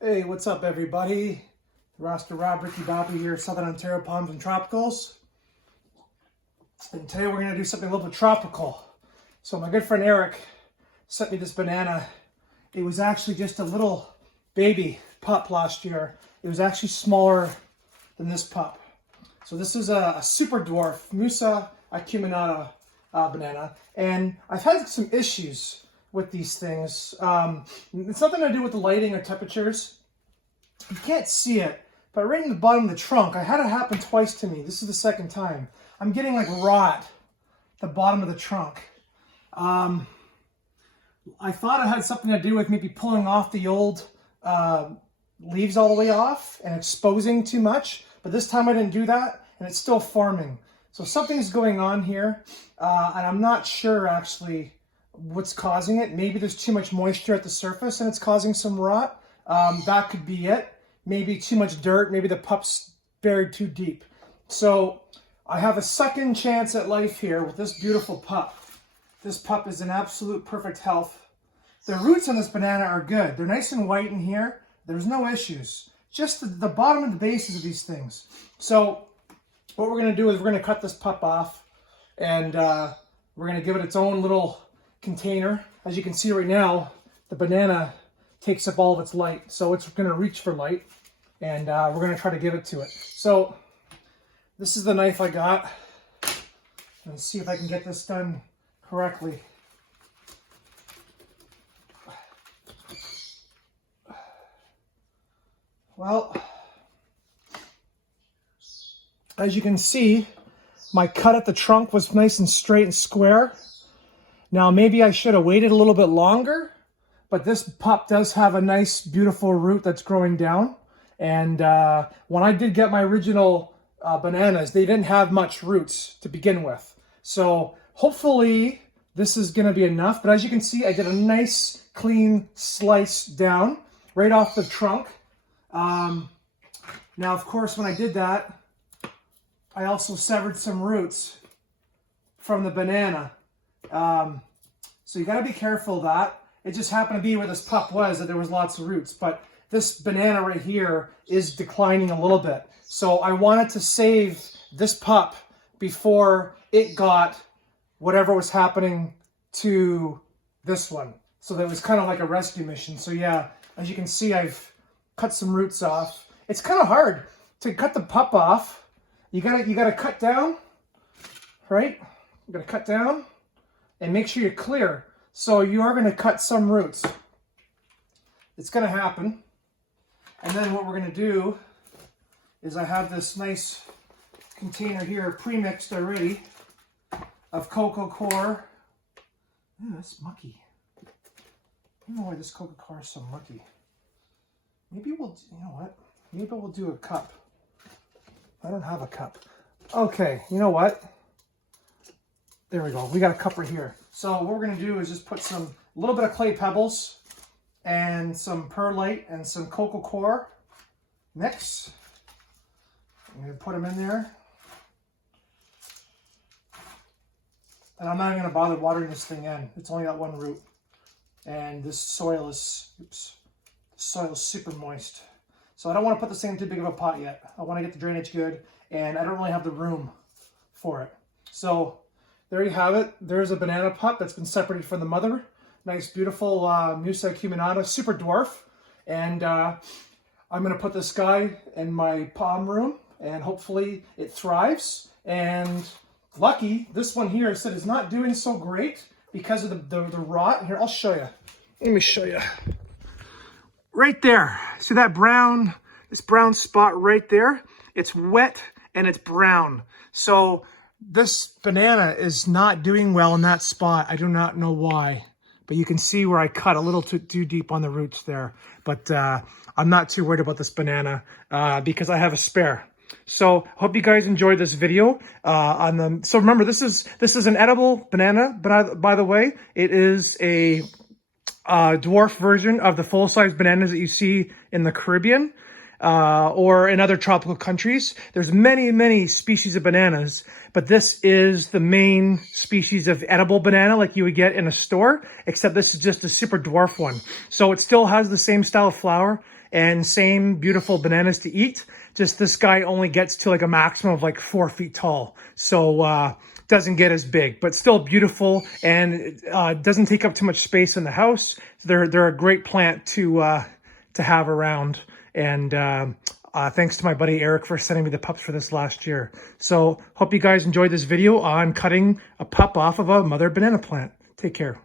Hey, what's up everybody? Rasta Rob, Ricky Bobby here, Southern Ontario Palms and Tropicals. And today we're going to do something a little bit tropical. So my good friend Eric sent me this banana. It was actually just a little baby pup last year. It was actually smaller than this pup. So this is a super dwarf Musa acuminata banana. And I've had some issues with these things. It's nothing to do with the lighting or temperatures. You can't see it, but right in the bottom of the trunk, I had it happen twice to me. This is the second time. I'm getting like rot at the bottom of the trunk. I thought it had something to do with maybe pulling off the old leaves all the way off and exposing too much, but this time I didn't do that, and it's still forming. So something's going on here, and I'm not sure actually what's causing it. Maybe there's too much moisture at the surface and it's causing some rot. That could be it. Maybe too much dirt. Maybe the pup's buried too deep. So I have a second chance at life here with this beautiful pup. This pup is in absolute perfect health. The roots on this banana are good. They're nice and white in here. There's no issues. Just the bottom of the bases of these things. So what we're going to do is we're going to cut this pup off, and we're going to give it its own little container. As you can see right now, the banana takes up all of its light, so it's going to reach for light, and we're going to try to give it to it. So this is the knife I got. Let's see if I can get this done correctly. Well, as you can see, my cut at the trunk was nice and straight and square. Now, maybe I should have waited a little bit longer, but this pup does have a nice, beautiful root that's growing down. And when I did get my original bananas, they didn't have much roots to begin with. So hopefully this is going to be enough. But as you can see, I did a nice, clean slice down right off the trunk. Now, of course, when I did that, I also severed some roots from the banana. So you got to be careful of that. It just happened to be where this pup was that there was lots of roots, but this banana right here is declining a little bit. So I wanted to save this pup before it got whatever was happening to this one. So that was kind of like a rescue mission. So yeah, as you can see, I've cut some roots off. It's kind of hard to cut the pup off. You gotta cut down, right? You gotta cut down and make sure you're clear. So you are going to cut some roots. It's going to happen. And then what we're going to do is I have this nice container here pre-mixed already of coco coir. Ooh, that's mucky. I don't know why this coco coir is so mucky. Maybe we'll, you know what? Maybe we'll do a cup. I don't have a cup. Okay, you know what? There we go. We got a cup right here. So what we're going to do is just put a little bit of clay pebbles and some perlite and some coco coir mix. I'm going to put them in there. And I'm not even going to bother watering this thing in. It's only got one root. And this soil is, super moist. So I don't want to put this thing in too big of a pot yet. I want to get the drainage good, and I don't really have the room for it. So there you have it. There's a banana pup that's been separated from the mother. Nice, beautiful Musa acuminata, super dwarf. And I'm going to put this guy in my palm room, and hopefully it thrives. And lucky, this one here said is not doing so great because of the rot. Here, I'll show you. Let me show you. Right there. See that brown, this brown spot right there? It's wet and it's brown. So this banana is not doing well in that spot. I do not know why, but you can see where I cut a little too deep on the roots there. But I'm not too worried about this banana because I have a spare. So hope you guys enjoyed this video on them. So remember, this is an edible banana, but by the way, it is a dwarf version of the full-size bananas that you see in the Caribbean. or in other tropical countries. There's many, many species of bananas, but this is the main species of edible banana like you would get in a store, except this is just a super dwarf one. So it still has the same style of flower and same beautiful bananas to eat. Just this guy only gets to like a maximum of like 4 feet tall. So doesn't get as big, but still beautiful, and doesn't take up too much space in the house. They're a great plant to have around. And thanks to my buddy Eric for sending me the pups for this last year. So hope you guys enjoyed this video on cutting a pup off of a mother banana plant. Take care.